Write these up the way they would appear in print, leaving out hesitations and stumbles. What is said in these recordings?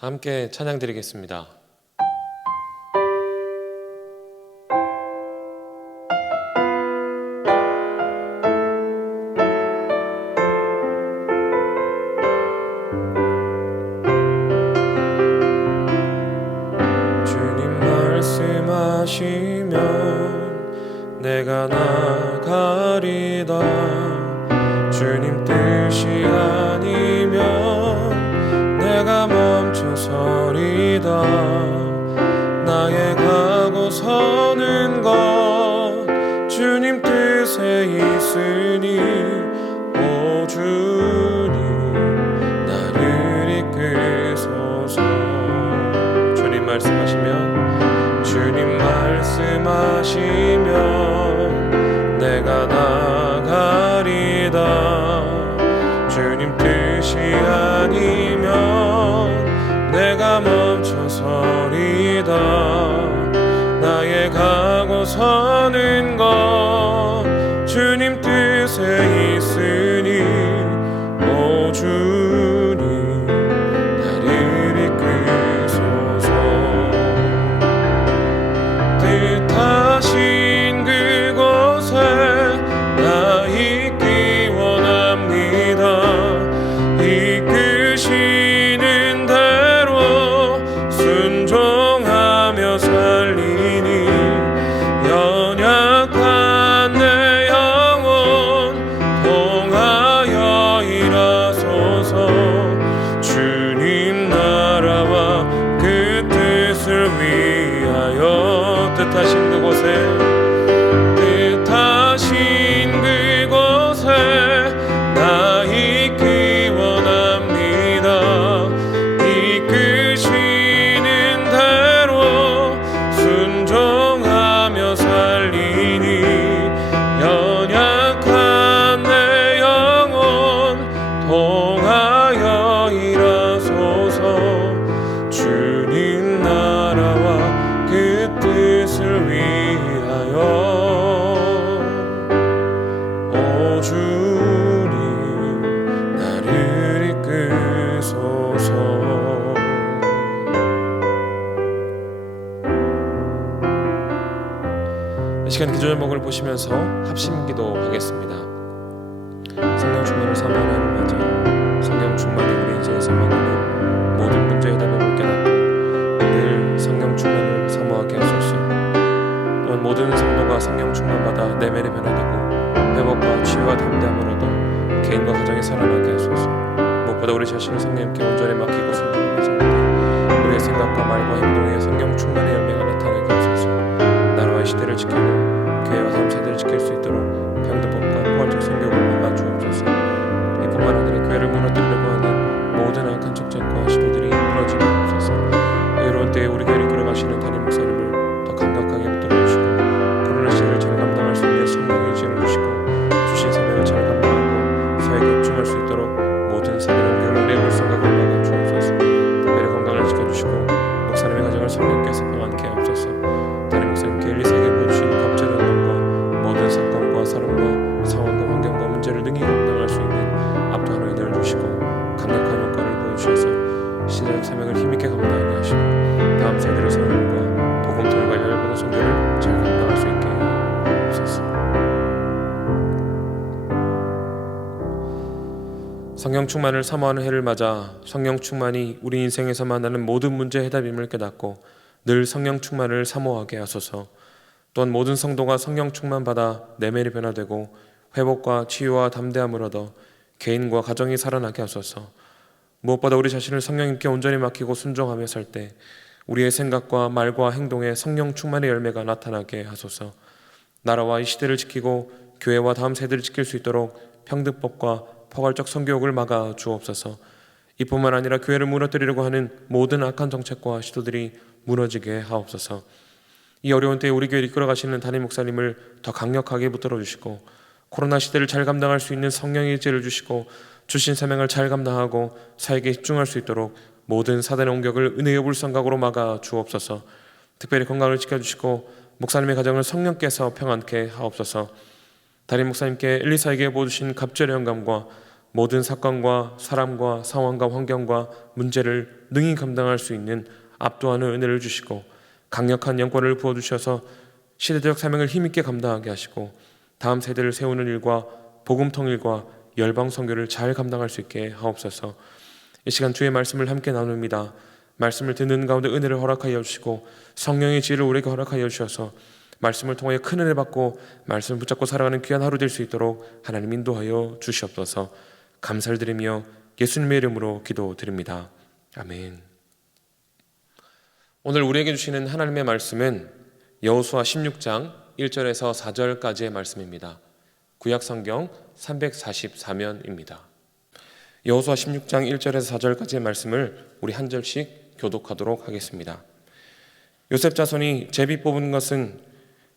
다 함께 찬양 드리겠습니다. 주님 말씀하시면 내가 나가리다. 주님 뜻이 아니면 내가 멈춰서리다. 나의 가고 서는 것 주님 뜻에 있으니 오 주님 나를 이끄소서. 주님 말씀하시면 내가 나가리다. 주님 뜻이 아니면 내가 멈춰서리다. 나의 가고 서는 것 주님 뜻에 있으니 오 주님 나를 이끄소서. 뜻하신 그곳에 나 있기 원합니다. 이끄시는 대로 순종하며 살리니 연약한 내 영혼 통하여 일하소서. 주님 나라와 그 뜻을 위하여 뜻하신 그곳에 나 있기 원합니다. 이끄시는 대로 순종하며 살리니 연약한 내 영혼 통하여 일하소서. 주님 나라와 그 뜻을 위하여 오 주님 나를 이끄소서. 이 시간 기도 제목을 보시면서 합심기도 하겠습니다. 성령 충만을 사모하는 맞아 성령 충만이 우리 인생에서 만나는 모든 문제의 답을 깨닫고 늘 성령 충만을 사모하게 하소서. 또한 모든 성도가 성령 충만받아 내면이 변화되고 회복과 치유와 담대함으로도 개인과 가정이 살아나게 하소서. 무엇보다 우리 자신을 성령님께 온전히 맡기고 순종하자. 우리의 생각과 말과 행동에 성령 충만의 열매가 나타나게 하소서. 나라와 시대를 지키고 교회와 다음 세대를 지킬 수 있도록 평등법과 포괄적 성교를 막아 주옵소서. 이뿐만 아니라 교회를 무너뜨리려고 하는 모든 악한 적장과 시도들이 무너지게 하옵소서. 이런 때에 우리 교회를 이끌어가시는 담임 목사님을 더 강력하게 붙들어 주시고 코로나 시대를 잘 감당할 수 있는 성령의 지혜를 주시고 주신 사명을 잘 감당하고 사회에 집중할 수 있도록 모든 사대의 옮겨를 내볼 생각을 막아 주옵소서. 특별히 건강을 지켜주시고 목사님의 가정을 성령께서 평안케 하옵소서. 담임 목사님께 1, 2, 4개 보여주신 갑절의 행동과 모든 사건과 사람과 상황과 환경과 문제를 능히 감당할 수 있는 압도하는 은혜를 주시고 강력한 효과를 보여주셔서 시대적 사명을 힘있게 감당하게 하시고 다음 세대를 세우는과 복음통을 관련 열보다 선교를 잘 감당할 수 있게 하옵소서. 성령 충만을 사모하는 해를 맞아 성령 충만이 우리 인생에서 만나는 모든 문제의 해답임을 깨닫고 늘 성령 충만을 사모하게 하소서. 또한 모든 성도가 성령 충만 받아 내면이 변화되고 회복과 치유와 담대함을 얻어 개인과 가정이 살아나게 하소서. 무엇보다 우리 자신을 성령님께 온전히 맡기고 순종하며 살 때 우리의 생각과 말과 행동에 성령 충만의 열매가 나타나게 하소서. 나라와 이 시대를 지키고 교회와 다음 세대를 지킬 수 있도록 평등법과 포괄적 선교육을 막아 주옵소서. 이뿐만 아니라 교회를 무너뜨리려고 하는 모든 악한 정책과 시도들이 무너지게 하옵소서. 이 어려운 때에 우리 교회를 이끌어가시는 담임 목사님을 더 강력하게 붙들어 주시고 코로나 시대를 잘 감당할 수 있는 성령의 지혜를 주시고 주신 사명을 잘 감당하고 사역에 집중할 수 있도록 모든 사단의 공격을 은혜의 불성각으로 막아 주옵소서. 특별히 건강을 지켜주시고 목사님의 가정을 성령께서 평안케 하옵소서. 담임 목사님께 엘리사에게 보여주신 갑절의 영감과 모든 사건과 사람과 상황과 환경과 문제를 능히 감당할 수 있는 압도하는 은혜를 주시고 강력한 영권을 부어주셔서 시대적 사명을 힘있게 감당하게 하시고 다음 세대를 세우는 일과 복음 통일과 열방 선교를 잘 감당할 수 있게 하옵소서. 이 시간 주의 말씀을 함께 나눕니다. 말씀을 듣는 가운데 은혜를 허락하여 주시고 성령의 지혜를 우리에게 허락하여 주셔서 말씀을 통하여 큰 은혜 받고 말씀을 붙잡고 살아가는 귀한 하루 될 수 있도록 하나님 인도하여 주시옵소서. 감사를 드리며 예수님의 이름으로 기도드립니다. 아멘. 오늘 우리에게 주시는 하나님의 말씀은 여호수아 16장 1절에서 4절까지의 말씀입니다. 구약 성경 344면입니다. 여호수아 16장 1절에서 4절까지의 말씀을 우리 한 절씩 교독하도록 하겠습니다. 요셉 자손이 제비 뽑은 것은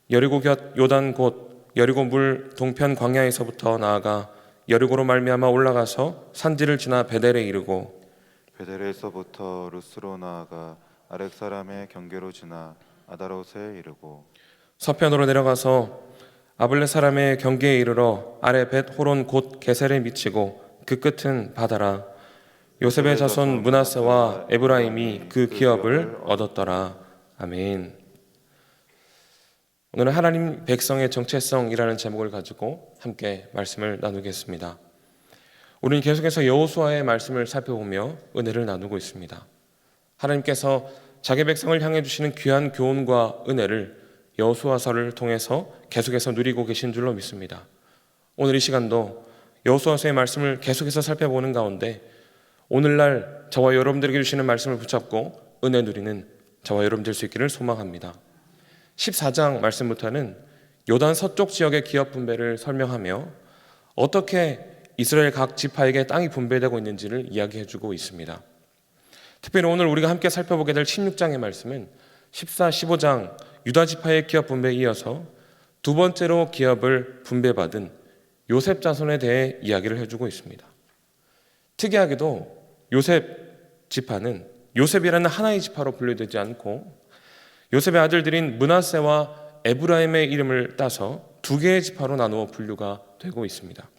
여리고 곁 요단 곧 여리고 물 동편 광야에서부터 나아가 여리고로 말미암아 올라가서 산지를 지나 베델에 이르고 베델에서부터 루스로 나아가 아렉 사람의 경계로 지나 아다롯에 이르고 서편으로 내려가서 아블레 사람의 경계에 이르러 아래 벳 호론 곧 게셀에 미치고 그 끝은 바다라. 요셉의 자손 므낫세와 에브라임이 그 기업을 얻었더라. 아멘. 오늘은 하나님 백성의 정체성이라는 제목을 가지고 함께 말씀을 나누겠습니다. 우리는 계속해서 여호수아의 말씀을 살펴보며 은혜를 나누고 있습니다. 하나님께서 자기 백성을 향해 주시는 귀한 교훈과 은혜를 여호수아서를 통해서 계속해서 누리고 계신 줄로 믿습니다. 오늘 이 시간도 여호수아서의 말씀을 계속해서 살펴보는 가운데 오늘날 저와 여러분들에게 주시는 말씀을 붙잡고 은혜 누리는 저와 여러분 될 수 있기를 소망합니다. 14장 말씀부터는 요단 서쪽 지역의 기업 분배를 설명하며 어떻게 이스라엘 각 지파에게 땅이 분배되고 있는지를 이야기해주고 있습니다. 특별히 오늘 우리가 함께 살펴보게 될 16장의 말씀은 14, 15장 유다 지파의 기업 분배에 이어서 두 번째로 기업을 분배받은 요셉 자손에 대해 이야기를 해주고 있습니다. 특이하게도 요셉 지파는 요셉이라는 하나의 지파로 분류되지 않고 요셉의 아들들인 므낫세와 에브라임의 이름을 따서 두 개의 지파로 나누어 분류가 되고 있습니다.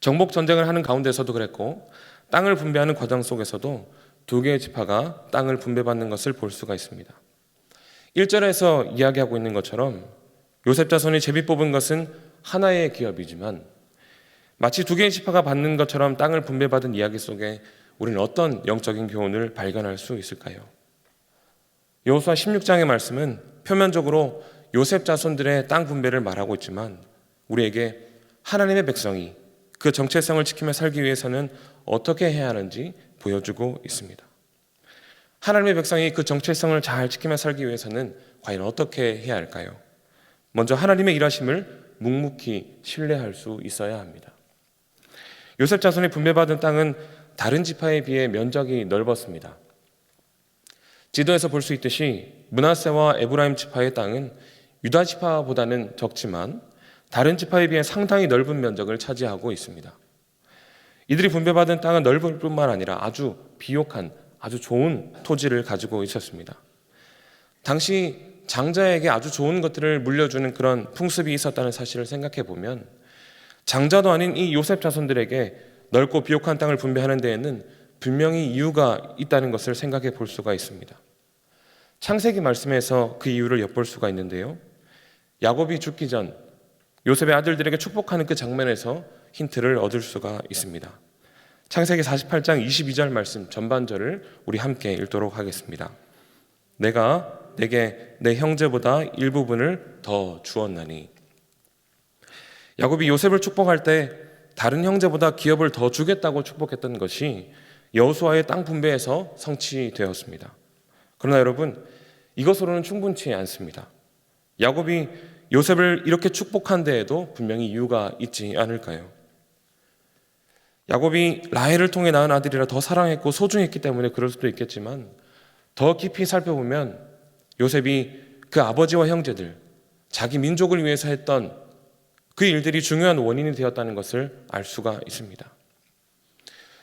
정복 전쟁을 하는 가운데서도 그랬고 땅을 분배하는 과정 속에서도 두 개의 지파가 땅을 분배받는 것을 볼 수가 있습니다. 1절에서 이야기하고 있는 것처럼 요셉 자손이 제비 뽑은 것은 하나의 기업이지만 마치 두 개의 지파가 받는 것처럼 땅을 분배받은 이야기 속에 우리는 어떤 영적인 교훈을 발견할 수 있을까요? 여호수아 16장의 말씀은 표면적으로 요셉 자손들의 땅 분배를 말하고 있지만 우리에게 하나님의 백성이 그 정체성을 지키며 살기 위해서는 어떻게 해야 하는지 보여주고 있습니다. 하나님의 백성이 그 정체성을 잘 지키며 살기 위해서는 과연 어떻게 해야 할까요? 먼저 하나님의 일하심을 묵묵히 신뢰할 수 있어야 합니다. 요셉 자손이 분배받은 땅은 다른 지파에 비해 면적이 넓었습니다. 지도에서 볼 수 있듯이 므낫세와 에브라임 지파의 땅은 유다 지파보다는 적지만 다른 지파에 비해 상당히 넓은 면적을 차지하고 있습니다. 이들이 분배받은 땅은 넓을 뿐만 아니라 아주 비옥한 아주 좋은 토지를 가지고 있었습니다. 당시 장자에게 아주 좋은 것들을 물려주는 그런 풍습이 있었다는 사실을 생각해 보면 장자도 아닌 이 요셉 자손들에게 넓고 비옥한 땅을 분배하는 데에는 분명히 이유가 있다는 것을 생각해 볼 수가 있습니다. 창세기 말씀에서 그 이유를 엿볼 수가 있는데요. 야곱이 죽기 전 요셉의 아들들에게 축복하는 그 장면에서 힌트를 얻을 수가 있습니다. 창세기 48장 22절 말씀 전반절을 우리 함께 읽도록 하겠습니다. 내가 내게 내 형제보다 일부분을 더 주었나니. 야곱이 요셉을 축복할 때 다른 형제보다 기업을 더 주겠다고 축복했던 것이 여호수아의 땅 분배에서 성취되었습니다. 그러나 여러분, 이것으로는 충분치 않습니다. 야곱이 요셉을 이렇게 축복한 데에도 분명히 이유가 있지 않을까요? 야곱이 라헬을 통해 낳은 아들이라 더 사랑했고 소중했기 때문에 그럴 수도 있겠지만 더 깊이 살펴보면 요셉이 그 아버지와 형제들, 자기 민족을 위해서 했던 그 일들이 중요한 원인이 되었다는 것을 알 수가 있습니다.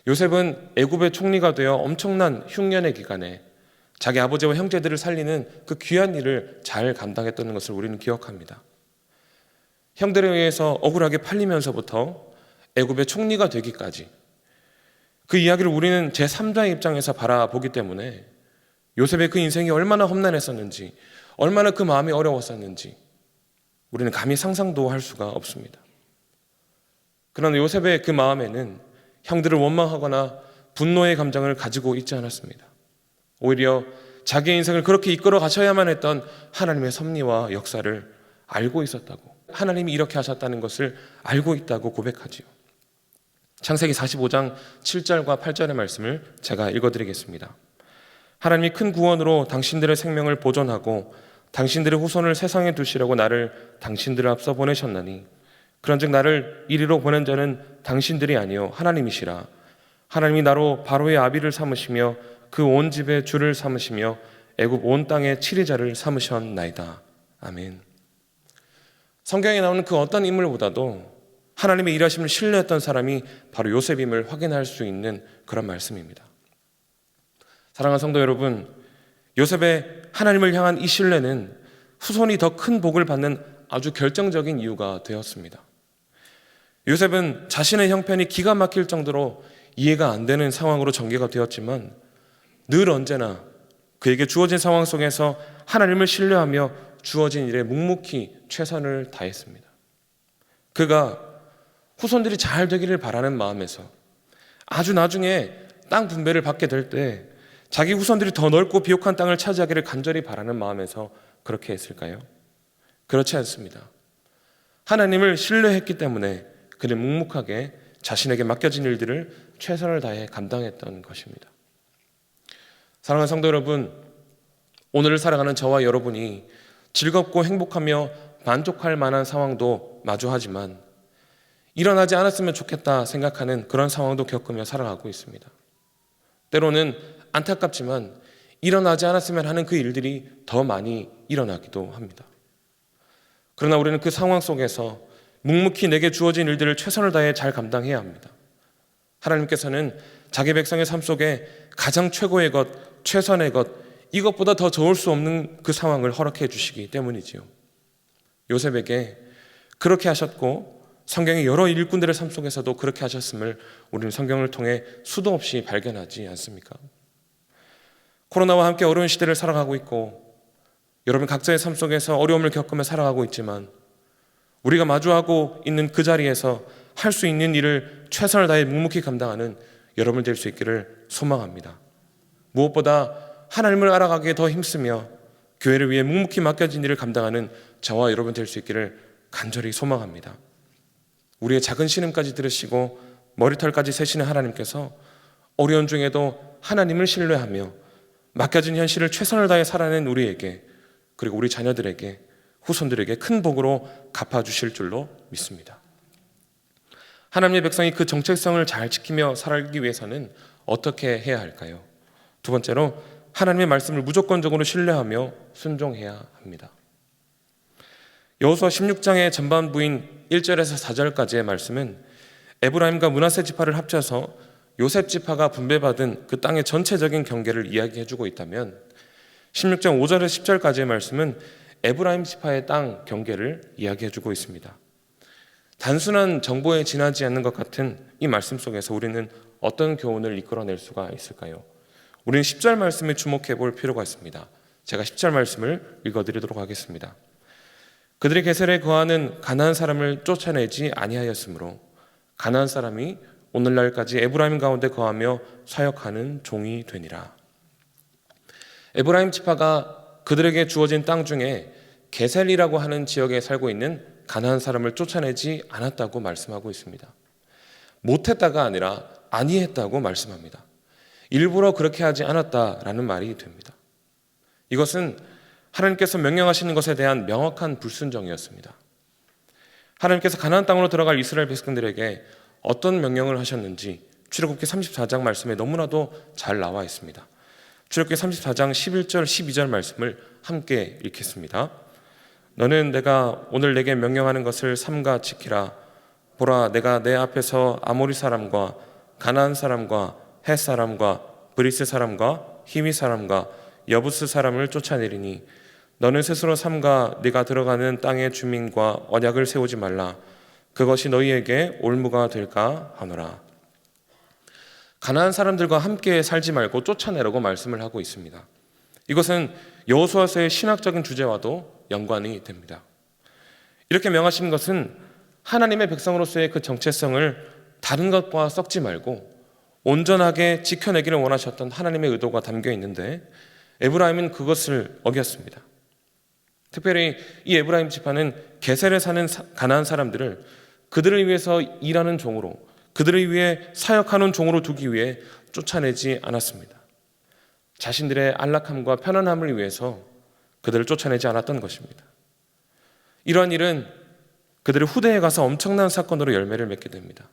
요셉은 애굽의 총리가 되어 엄청난 흉년의 기간에 자기 아버지와 형제들을 살리는 그 귀한 일을 잘 감당했다는 것을 우리는 기억합니다. 형들에 의해서 억울하게 팔리면서부터 애굽의 총리가 되기까지 그 이야기를 우리는 제3자의 입장에서 바라보기 때문에 요셉의 그 인생이 얼마나 험난했었는지, 얼마나 그 마음이 어려웠었는지 우리는 감히 상상도 할 수가 없습니다. 그러나 요셉의 그 마음에는 형들을 원망하거나 분노의 감정을 가지고 있지 않았습니다. 오히려 자기의 인생을 그렇게 이끌어 가셔야만 했던 하나님의 섭리와 역사를 알고 있었다고, 하나님이 이렇게 하셨다는 것을 알고 있다고 고백하지요. 창세기 45장 7절과 8절의 말씀을 제가 읽어드리겠습니다. 하나님이 큰 구원으로 당신들의 생명을 보존하고 당신들의 후손을 세상에 두시려고 나를 당신들을 앞서 보내셨나니 그런즉 나를 이리로 보낸 자는 당신들이 아니요 하나님이시라. 하나님이 나로 바로의 아비를 삼으시며 그 온 집의 주를 삼으시며 애굽 온 땅의 치리자를 삼으셨나이다. 아멘. 성경에 나오는 그 어떤 인물보다도 하나님의 일하심을 신뢰했던 사람이 바로 요셉임을 확인할 수 있는 그런 말씀입니다. 사랑하는 성도 여러분, 요셉의 하나님을 향한 이 신뢰는 후손이 더 큰 복을 받는 아주 결정적인 이유가 되었습니다. 요셉은 자신의 형편이 기가 막힐 정도로 이해가 안 되는 상황으로 전개가 되었지만 늘 언제나 그에게 주어진 상황 속에서 하나님을 신뢰하며 주어진 일에 묵묵히 최선을 다했습니다. 그가 후손들이 잘 되기를 바라는 마음에서 아주 나중에 땅 분배를 받게 될 때 자기 후손들이 더 넓고 비옥한 땅을 차지하기를 간절히 바라는 마음에서 그렇게 했을까요? 그렇지 않습니다. 하나님을 신뢰했기 때문에 그는 묵묵하게 자신에게 맡겨진 일들을 최선을 다해 감당했던 것입니다. 사랑하는 성도 여러분, 오늘을 살아가는 저와 여러분이 즐겁고 행복하며 만족할 만한 상황도 마주하지만 일어나지 않았으면 좋겠다 생각하는 그런 상황도 겪으며 살아가고 있습니다. 때로는 안타깝지만 일어나지 않았으면 하는 그 일들이 더 많이 일어나기도 합니다. 그러나 우리는 그 상황 속에서 묵묵히 내게 주어진 일들을 최선을 다해 잘 감당해야 합니다. 하나님께서는 자기 백성의 삶 속에 가장 최고의 것, 최선의 것, 이것보다 더 좋을 수 없는 그 상황을 허락해 주시기 때문이지요. 요셉에게 그렇게 하셨고 성경의 여러 일꾼들의 삶 속에서도 그렇게 하셨음을 우리는 성경을 통해 수도 없이 발견하지 않습니까? 코로나와 함께 어려운 시대를 살아가고 있고 여러분 각자의 삶 속에서 어려움을 겪으며 살아가고 있지만 우리가 마주하고 있는 그 자리에서 할 수 있는 일을 최선을 다해 묵묵히 감당하는 여러분 될 수 있기를 소망합니다. 무엇보다 하나님을 알아가기에 더 힘쓰며 교회를 위해 묵묵히 맡겨진 일을 감당하는 저와 여러분 될 수 있기를 간절히 소망합니다. 우리의 작은 신음까지 들으시고 머리털까지 세시는 하나님께서 어려운 중에도 하나님을 신뢰하며 맡겨진 현실을 최선을 다해 살아낸 우리에게 그리고 우리 자녀들에게 후손들에게 큰 복으로 갚아주실 줄로 믿습니다. 하나님의 백성이 그 정체성을 잘 지키며 살기 위해서는 어떻게 해야 할까요? 두 번째로 하나님의 말씀을 무조건적으로 신뢰하며 순종해야 합니다. 여호수아 16장의 전반부인 1절에서 4절까지의 말씀은 에브라임과 므낫세 지파를 합쳐서 요셉 지파가 분배받은 그 땅의 전체적인 경계를 이야기해주고 있다면 16장 5절에서 10절까지의 말씀은 에브라임 지파의 땅 경계를 이야기해주고 있습니다. 단순한 정보에 지나지 않는 것 같은 이 말씀 속에서 우리는 어떤 교훈을 이끌어낼 수가 있을까요? 우리는 10절 말씀에 주목해 볼 필요가 있습니다. 제가 10절 말씀을 읽어드리도록 하겠습니다. 그들의 계설에 거하는 가나안 사람을 쫓아내지 아니하였으므로 가나안 사람이 오늘날까지 에브라임 가운데 거하며 사역하는 종이 되니라. 에브라임 지파가 그들에게 주어진 땅 중에 게셀이라고 하는 지역에 살고 있는 가나안 사람을 쫓아내지 않았다고 말씀하고 있습니다. 못했다가 아니라 아니했다고 말씀합니다. 일부러 그렇게 하지 않았다라는 말이 됩니다. 이것은 하나님께서 명령하시는 것에 대한 명확한 불순종이었습니다. 하나님께서 가나안 땅으로 들어갈 이스라엘 백성들에게 어떤 명령을 하셨는지 출애굽기 34장 말씀에 너무나도 잘 나와 있습니다. 출애굽기 34장 11절 12절 말씀을 함께 읽겠습니다. 너는 내가 오늘 내게 명령하는 것을 삼가 지키라. 보라, 내가 내 앞에서 아모리 사람과 가나안 사람과 헷 사람과 브리스 사람과 히위 사람과 여부스 사람을 쫓아내리니 너는 스스로 삼가 네가 들어가는 땅의 주민과 언약을 세우지 말라. 그것이 너희에게 올무가 될까 하노라. 가나안 사람들과 함께 살지 말고 쫓아내라고 말씀을 하고 있습니다. 이것은 여호수아서의 신학적인 주제와도 연관이 됩니다. 이렇게 명하신 것은 하나님의 백성으로서의 그 정체성을 다른 것과 썩지 말고 온전하게 지켜내기를 원하셨던 하나님의 의도가 담겨 있는데 에브라임은 그것을 어겼습니다. 특별히 이 에브라임 지파는 게셀에 사는 가나안 사람들을 그들을 위해서 일하는 종으로, 그들을 위해 사역하는 종으로 두기 위해 쫓아내지 않았습니다. 자신들의 안락함과 편안함을 위해서 그들을 쫓아내지 않았던 것입니다. 이러한 일은 그들의 후대에 가서 엄청난 사건으로 열매를 맺게 됩니다.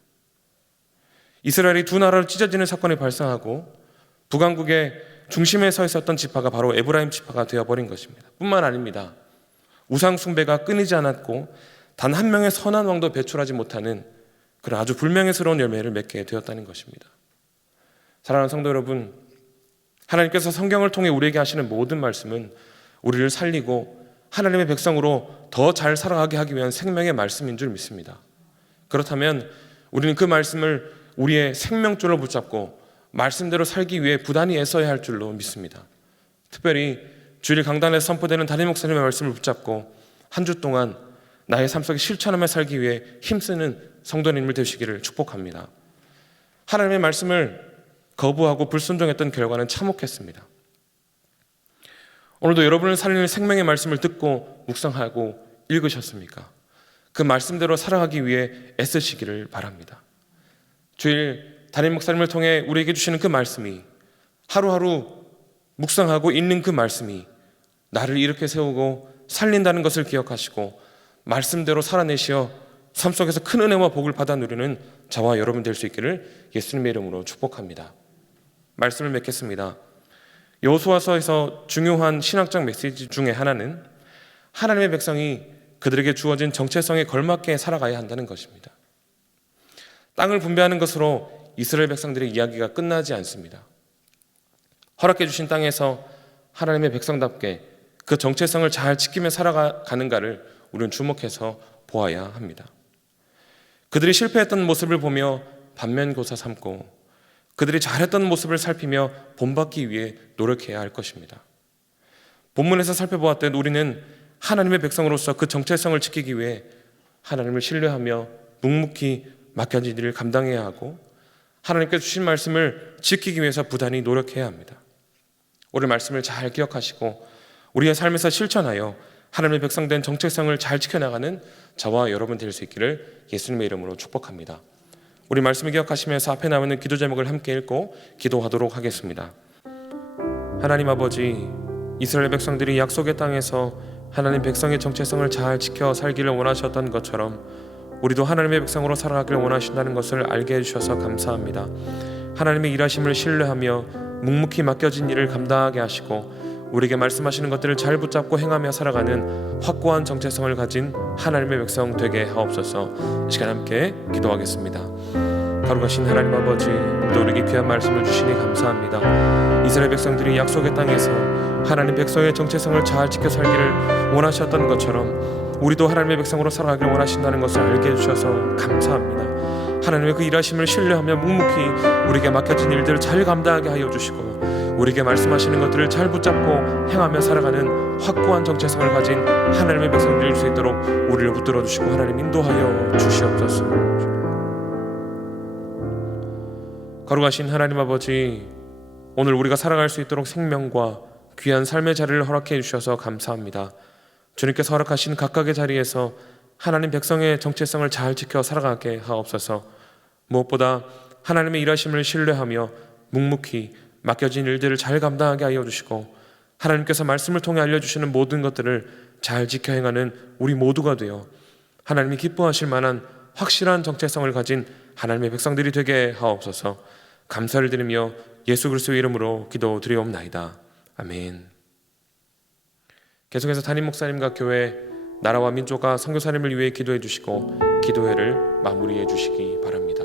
이스라엘이 두 나라로 찢어지는 사건이 발생하고 북왕국의 중심에 서 있었던 지파가 바로 에브라임 지파가 되어버린 것입니다. 뿐만 아닙니다. 우상 숭배가 끊이지 않았고 단 한 명의 선한 왕도 배출하지 못하는 그런 아주 불명예스러운 열매를 맺게 되었다는 것입니다. 사랑하는 성도 여러분, 하나님께서 성경을 통해 우리에게 하시는 모든 말씀은 우리를 살리고 하나님의 백성으로 더 잘 살아가게 하기 위한 생명의 말씀인 줄 믿습니다. 그렇다면 우리는 그 말씀을 우리의 생명줄로 붙잡고 말씀대로 살기 위해 부단히 애써야 할 줄로 믿습니다. 특별히 주일 강단에서 선포되는 담임 목사님의 말씀을 붙잡고 한 주 동안 나의 삶 속에 실천하며 살기 위해 힘쓰는 성도님들 되시기를 축복합니다. 하나님의 말씀을 거부하고 불순종했던 결과는 참혹했습니다. 오늘도 여러분을 살리는 생명의 말씀을 듣고 묵상하고 읽으셨습니까? 그 말씀대로 살아가기 위해 애쓰시기를 바랍니다. 주일 담임 목사님을 통해 우리에게 주시는 그 말씀이, 하루하루 묵상하고 읽는 그 말씀이 나를 이렇게 세우고 살린다는 것을 기억하시고 말씀대로 살아내시어 삶 속에서 큰 은혜와 복을 받아 누리는 저와 여러분 될 수 있기를 예수님의 이름으로 축복합니다. 말씀을 맺겠습니다. 여호수아서에서 중요한 신학적 메시지 중에 하나는 하나님의 백성이 그들에게 주어진 정체성에 걸맞게 살아가야 한다는 것입니다. 땅을 분배하는 것으로 이스라엘 백성들의 이야기가 끝나지 않습니다. 허락해 주신 땅에서 하나님의 백성답게 그 정체성을 잘 지키며 살아가는가를 우리는 주목해서 보아야 합니다. 그들이 실패했던 모습을 보며 반면교사 삼고 그들이 잘했던 모습을 살피며 본받기 위해 노력해야 할 것입니다. 본문에서 살펴보았듯 우리는 하나님의 백성으로서 그 정체성을 지키기 위해 하나님을 신뢰하며 묵묵히 맡겨진 일을 감당해야 하고 하나님께서 주신 말씀을 지키기 위해서 부단히 노력해야 합니다. 오늘 말씀을 잘 기억하시고 우리의 삶에서 실천하여 하나님의 백성된 정체성을 잘 지켜나가는 저와 여러분 될 수 있기를 예수님의 이름으로 축복합니다. 우리 말씀을 기억하시면서 앞에 나오는 기도 제목을 함께 읽고 기도하도록 하겠습니다. 하나님 아버지, 이스라엘 백성들이 약속의 땅에서 하나님 백성의 정체성을 잘 지켜 살기를 원하셨던 것처럼 우리도 하나님의 백성으로 살아가기를 원하신다는 것을 알게 해주셔서 감사합니다. 하나님의 일하심을 신뢰하며 묵묵히 맡겨진 일을 감당하게 하시고 우리에게 말씀하시는 것들을 잘 붙잡고 행하며 살아가는 확고한 정체성을 가진 하나님의 백성 되게 하옵소서. 이 시간 함께 기도하겠습니다. 거룩하신 하나님 아버지, 또 우리에게 귀한 말씀을 주시니 감사합니다. 이스라엘 백성들이 약속의 땅에서 하나님 백성의 정체성을 잘 지켜 살기를 원하셨던 것처럼 우리도 하나님의 백성으로 살아가기를 원하신다는 것을 알게 해주셔서 감사합니다. 하나님의 그 일하심을 신뢰하며 묵묵히 우리에게 맡겨진 일들을 잘 감당하게 하여 주시고 우리에게 말씀하시는 것들을 잘 붙잡고 행하며 살아가는 확고한 정체성을 가진 하나님의 백성들이 될 수 있도록 우리를 붙들어 주시고 하나님 인도하여 주시옵소서. 거룩하신 하나님 아버지, 오늘 우리가 살아갈 수 있도록 생명과 귀한 삶의 자리를 허락해 주셔서 감사합니다. 주님께서 허락하신 각각의 자리에서 하나님 백성의 정체성을 잘 지켜 살아가게 하옵소서. 무엇보다 하나님의 일하심을 신뢰하며 묵묵히 맡겨진 일들을 잘 감당하게 하여 주시고 하나님께서 말씀을 통해 알려주시는 모든 것들을 잘 지켜 행하는 우리 모두가 되어 하나님이 기뻐하실 만한 확실한 정체성을 가진 하나님의 백성들이 되게 하옵소서. 감사를 드리며 예수 그리스도의 이름으로 기도드리옵나이다. 아멘. 계속해서 담임 목사님과 교회, 나라와 민족과 선교사님을 위해 기도해 주시고 기도회를 마무리해 주시기 바랍니다.